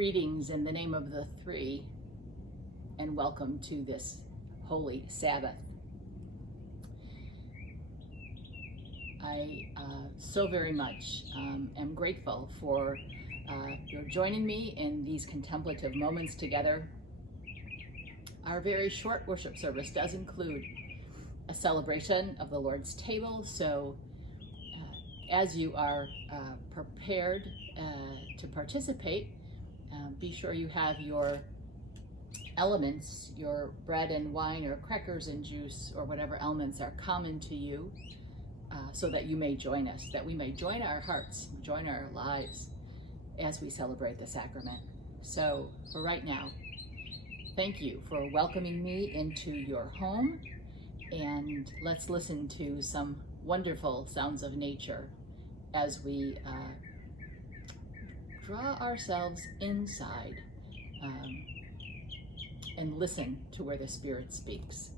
Greetings in the name of the three, and welcome to this holy Sabbath. I so very much am grateful for your joining me in these contemplative moments together. Our very short worship service does include a celebration of the Lord's table, so as you are prepared to participate, be sure you have your elements, your bread and wine or crackers and juice or whatever elements are common to you, so that you may join us, that we may join our hearts, join our lives as we celebrate the sacrament. So for right now, thank you for welcoming me into your home, and let's listen to some wonderful sounds of nature as we draw ourselves inside and listen to where the Spirit speaks.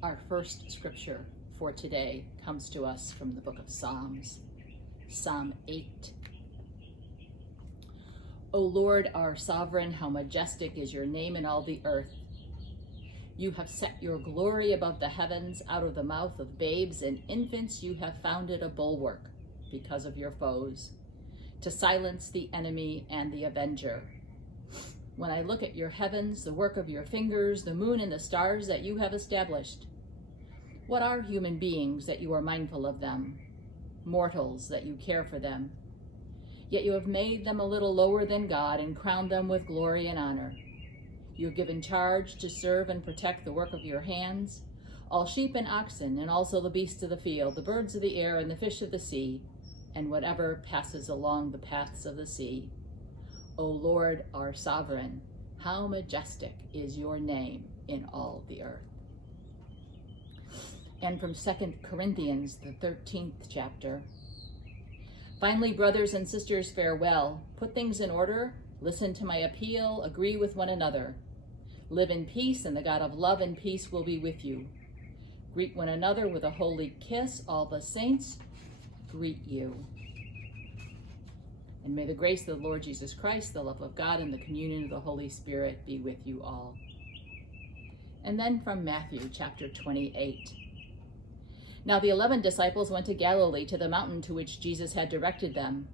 Our first scripture for today comes to us from the book of Psalms, Psalm 8. O Lord, our sovereign, how majestic is your name in all the earth. You have set your glory above the heavens. Out of the mouth of babes and infants you have founded a bulwark because of your foes, to silence the enemy and the avenger. When I look at your heavens, the work of your fingers, the moon and the stars that you have established, what are human beings that you are mindful of them, mortals that you care for them? Yet you have made them a little lower than God and crowned them with glory and honor. You have given charge to serve and protect the work of your hands, all sheep and oxen, and also the beasts of the field, the birds of the air and the fish of the sea, and whatever passes along the paths of the sea. O Lord, our sovereign, how majestic is your name in all the earth. And from 2 Corinthians, the 13th chapter. Finally, brothers and sisters, farewell. Put things in order. Listen to my appeal. Agree with one another. Live in peace, and the God of love and peace will be with you. Greet one another with a holy kiss. All the saints greet you. And may the grace of the Lord Jesus Christ, the love of God, and the communion of the Holy Spirit be with you all. And then from Matthew chapter 28. Now the 11 disciples went to Galilee, to the mountain to which Jesus had directed them.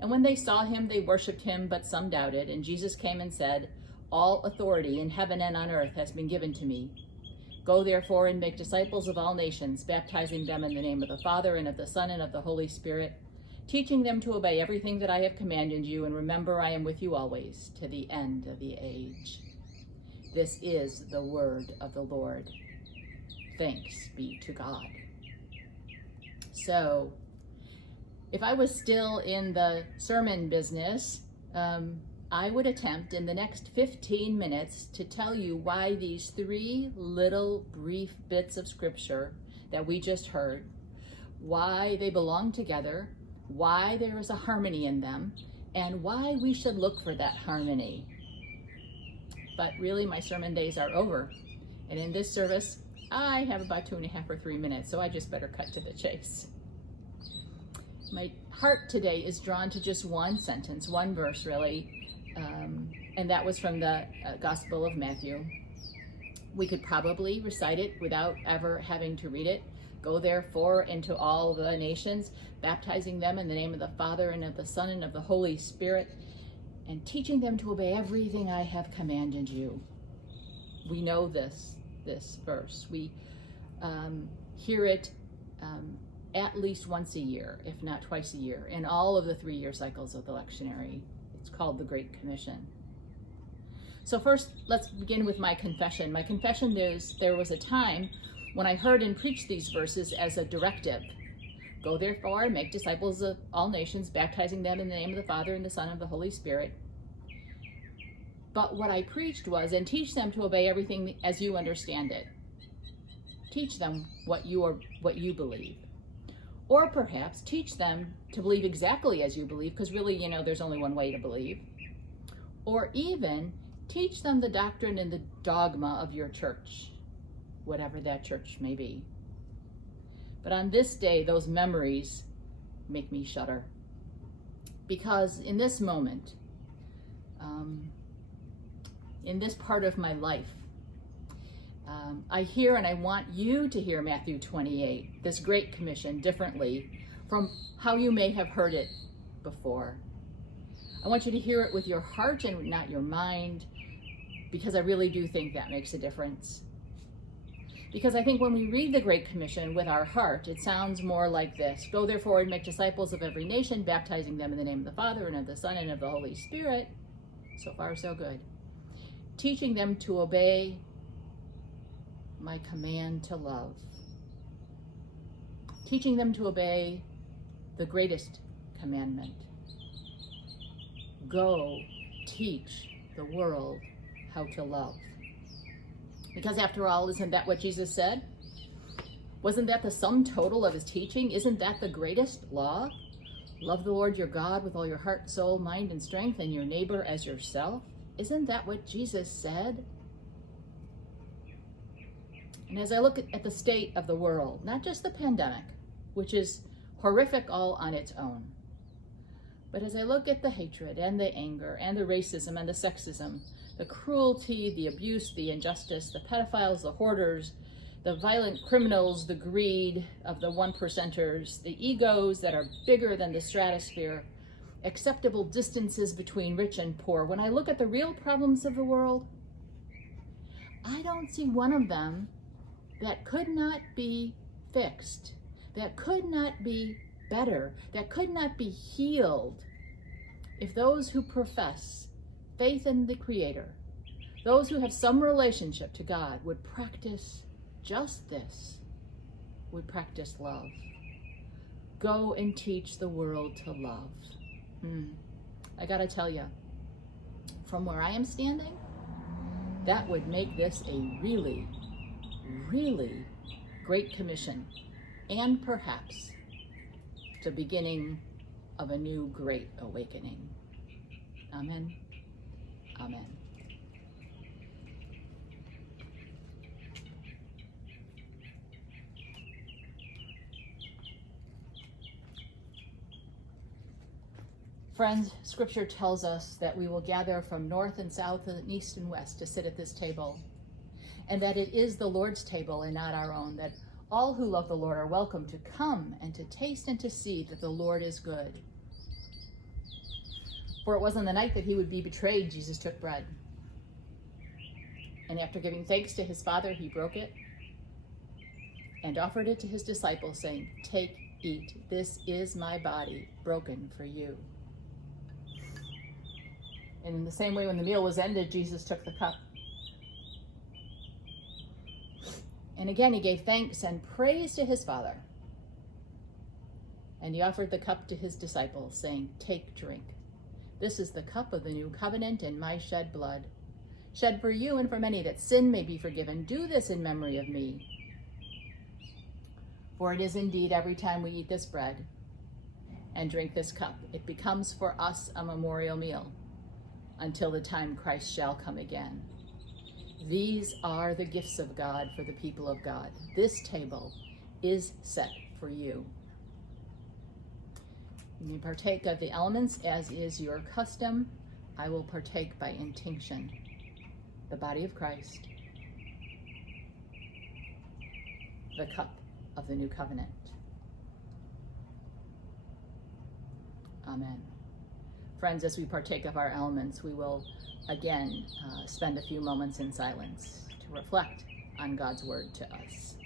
And when they saw him, they worshipped him, but some doubted. And Jesus came and said, All authority in heaven and on earth has been given to me. Go therefore and make disciples of all nations, baptizing them in the name of the Father and of the Son and of the Holy Spirit, teaching them to obey everything that I have commanded you. And remember, I am with you always, to the end of the age. This is the word of the Lord. Thanks be to God. So, if I was still in the sermon business, I would attempt in the next 15 minutes to tell you why these 3 little brief bits of scripture that we just heard, why they belong together, why there is a harmony in them, and why we should look for that harmony. But really, my sermon days are over. And in this service, I have about 2.5 or 3 minutes, so I just better cut to the chase. My heart today is drawn to just one sentence, one verse really, and that was from the Gospel of Matthew. We could probably recite it without ever having to read it. Go therefore into all the nations, baptizing them in the name of the Father and of the Son and of the Holy Spirit, and teaching them to obey everything I have commanded you. We know this verse. We hear it at least once a year, if not twice a year, in all of the 3-year cycles of the lectionary. It's called the Great Commission. So first, let's begin with my confession. My confession is there was a time when I heard and preached these verses as a directive. Go therefore and make disciples of all nations, baptizing them in the name of the Father and the Son and the Holy Spirit. But what I preached was, and teach them to obey everything as you understand it. Teach them what you believe. Or perhaps teach them to believe exactly as you believe, because really, there's only one way to believe. Or even teach them the doctrine and the dogma of your church, whatever that church may be. But on this day, those memories make me shudder. Because in this moment, in this part of my life, I hear, and I want you to hear Matthew 28, this Great Commission, differently from how you may have heard it before. I want you to hear it with your heart and not your mind, because I really do think that makes a difference. Because I think when we read the Great Commission with our heart, it sounds more like this. Go therefore and make disciples of every nation, baptizing them in the name of the Father and of the Son and of the Holy Spirit. So far, so good. Teaching them to obey my command to love. Teaching them to obey the greatest commandment. Go teach the world how to love. Because after all, isn't that what Jesus said? Wasn't that the sum total of his teaching? Isn't that the greatest law? Love the Lord your God with all your heart, soul, mind, and strength, and your neighbor as yourself. Isn't that what Jesus said? And as I look at the state of the world, not just the pandemic, which is horrific all on its own, but as I look at the hatred and the anger and the racism and the sexism, the cruelty, the abuse, the injustice, the pedophiles, the hoarders, the violent criminals, the greed of the one percenters, the egos that are bigger than the stratosphere, acceptable distances between rich and poor. When I look at the real problems of the world, I don't see one of them that could not be fixed, that could not be better, that could not be healed if those who profess faith in the Creator, those who have some relationship to God, would practice just this, would practice love. Go and teach the world to love. I gotta tell you, from where I am standing, that would make this a really, really great commission, and perhaps the beginning of a new great awakening. Amen. Amen. Friends, Scripture tells us that we will gather from north and south and east and west to sit at this table, and that it is the Lord's table and not our own, that all who love the Lord are welcome to come and to taste and to see that the Lord is good. For it was on the night that he would be betrayed, Jesus took bread. And after giving thanks to his Father, he broke it and offered it to his disciples, saying, "Take, eat. This is my body broken for you." And in the same way, when the meal was ended, Jesus took the cup. And again, he gave thanks and praise to his Father. And he offered the cup to his disciples, saying, "Take, drink. This is the cup of the new covenant in my shed blood, shed for you and for many, that sin may be forgiven. Do this in memory of me. For it is indeed every time we eat this bread and drink this cup, it becomes for us a memorial meal until the time Christ shall come again. These are the gifts of God for the people of God. This table is set for you. You may partake of the elements as is your custom. I will partake by intinction the body of Christ, the cup of the new covenant. Amen. Friends, as we partake of our elements, we will again spend a few moments in silence to reflect on God's word to us.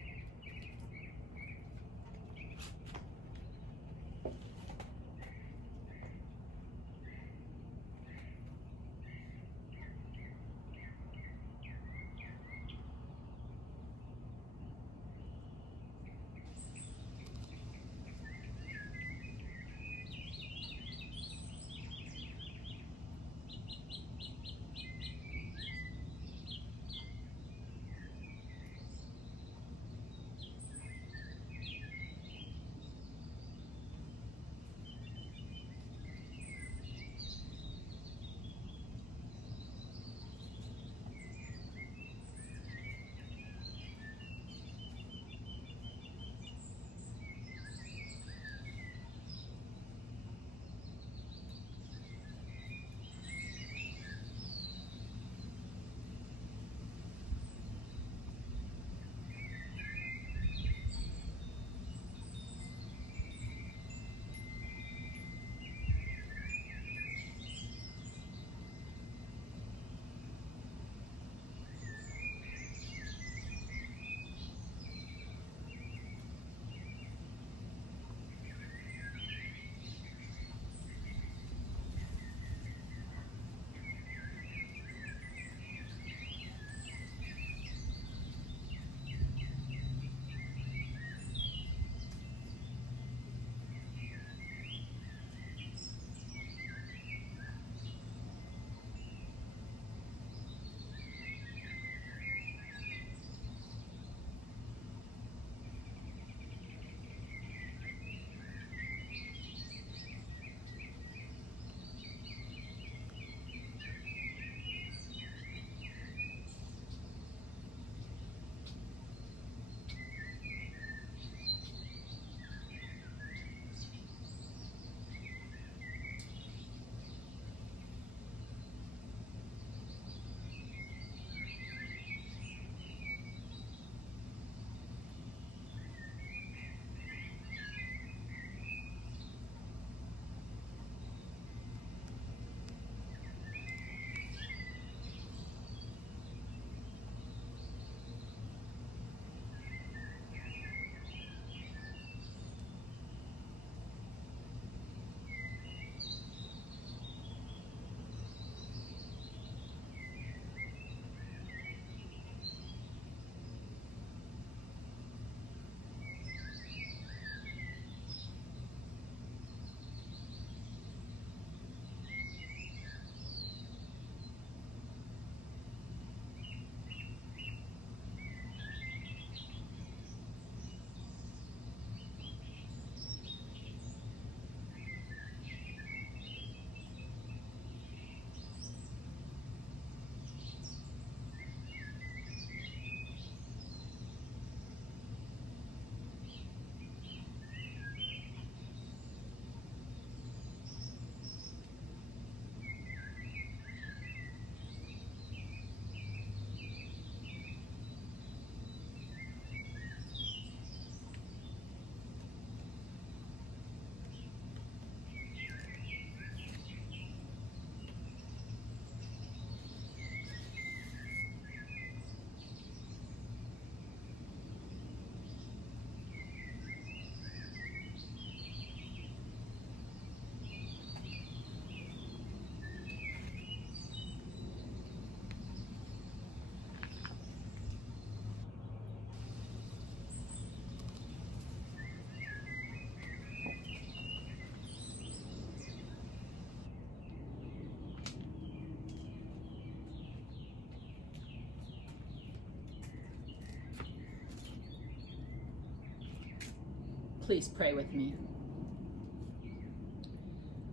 Please pray with me.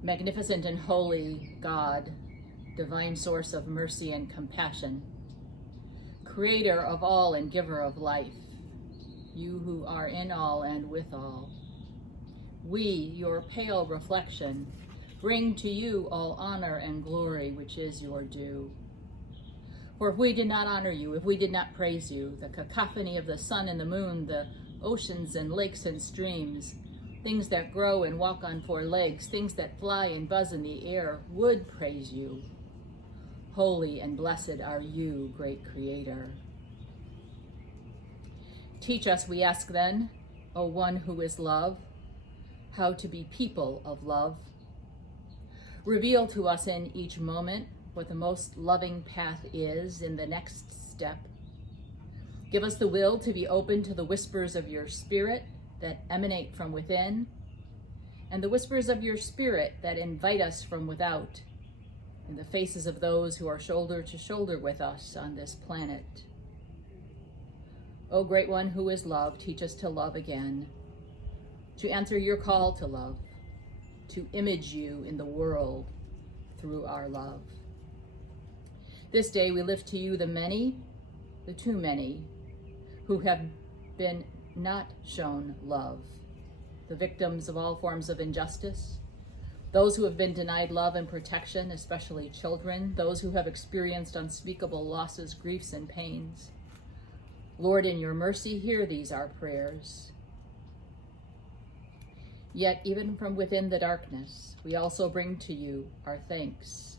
Magnificent and holy God, divine source of mercy and compassion, creator of all and giver of life, you who are in all and with all, we, your pale reflection, bring to you all honor and glory which is your due. For if we did not honor you, if we did not praise you, the cacophony of the sun and the moon, the oceans and lakes and streams, things that grow and walk on four legs, things that fly and buzz in the air, would praise you. Holy and blessed are you, great Creator. Teach us, we ask then, O one who is love, how to be people of love. Reveal to us in each moment what the most loving path is in the next step. Give us the will to be open to the whispers of your Spirit that emanate from within, and the whispers of your Spirit that invite us from without, in the faces of those who are shoulder to shoulder with us on this planet. O great one who is love, teach us to love again, to answer your call to love, to image you in the world through our love. This day we lift to you the many, the too many, who have been not shown love, the victims of all forms of injustice, those who have been denied love and protection, especially children, those who have experienced unspeakable losses, griefs, and pains. Lord, in your mercy, hear these our prayers. Yet, even from within the darkness, we also bring to you our thanks.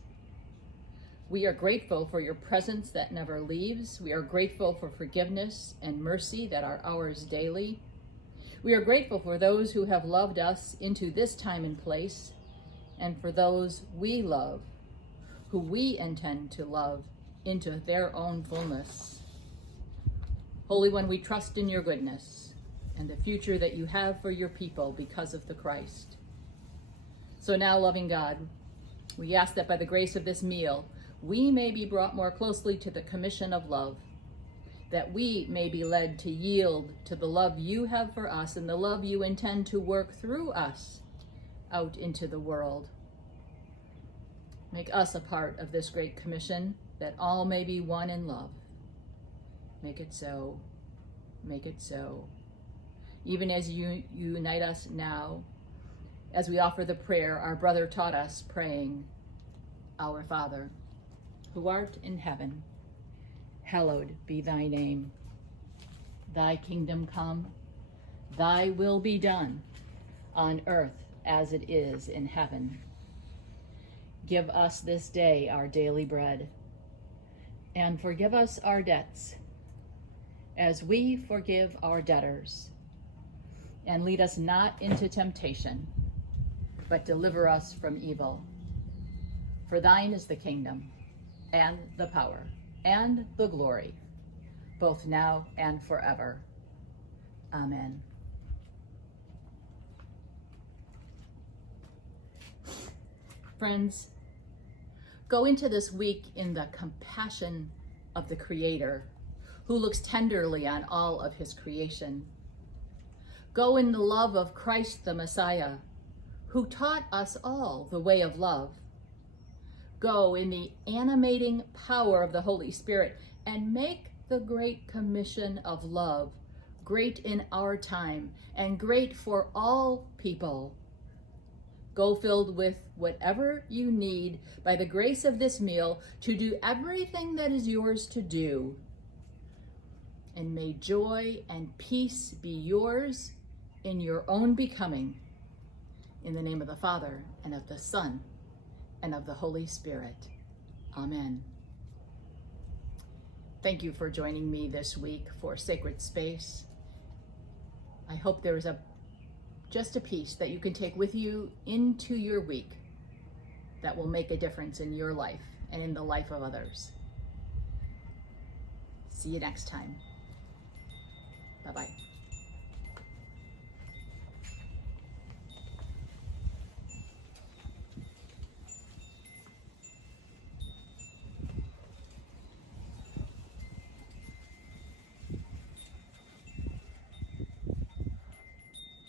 We are grateful for your presence that never leaves. We are grateful for forgiveness and mercy that are ours daily. We are grateful for those who have loved us into this time and place, and for those we love, who we intend to love into their own fullness. Holy One, we trust in your goodness and the future that you have for your people because of the Christ. So now, loving God, we ask that by the grace of this meal, we may be brought more closely to the commission of love, that we may be led to yield to the love you have for us and the love you intend to work through us out into the world. Make us a part of this great commission, that all may be one in love. Make it so. Make it so. Even as you unite us now, as we offer the prayer our brother taught us, praying, Our Father, who art in heaven, hallowed be thy name. Thy kingdom come, thy will be done, on earth as it is in heaven. Give us this day our daily bread, and forgive us our debts, as we forgive our debtors. And lead us not into temptation, but deliver us from evil. For thine is the kingdom, and the power, and the glory, both now and forever. Amen. Friends, go into this week in the compassion of the Creator, who looks tenderly on all of his creation. Go in the love of Christ the Messiah, who taught us all the way of love. Go in the animating power of the Holy Spirit and make the great commission of love great in our time and great for all people. Go filled with whatever you need by the grace of this meal to do everything that is yours to do. And may joy and peace be yours in your own becoming. In the name of the Father, and of the Son, and of the Holy Spirit. Amen. Thank you for joining me this week for Sacred Space. I hope there is just a piece that you can take with you into your week that will make a difference in your life and in the life of others. See you next time. Bye-bye.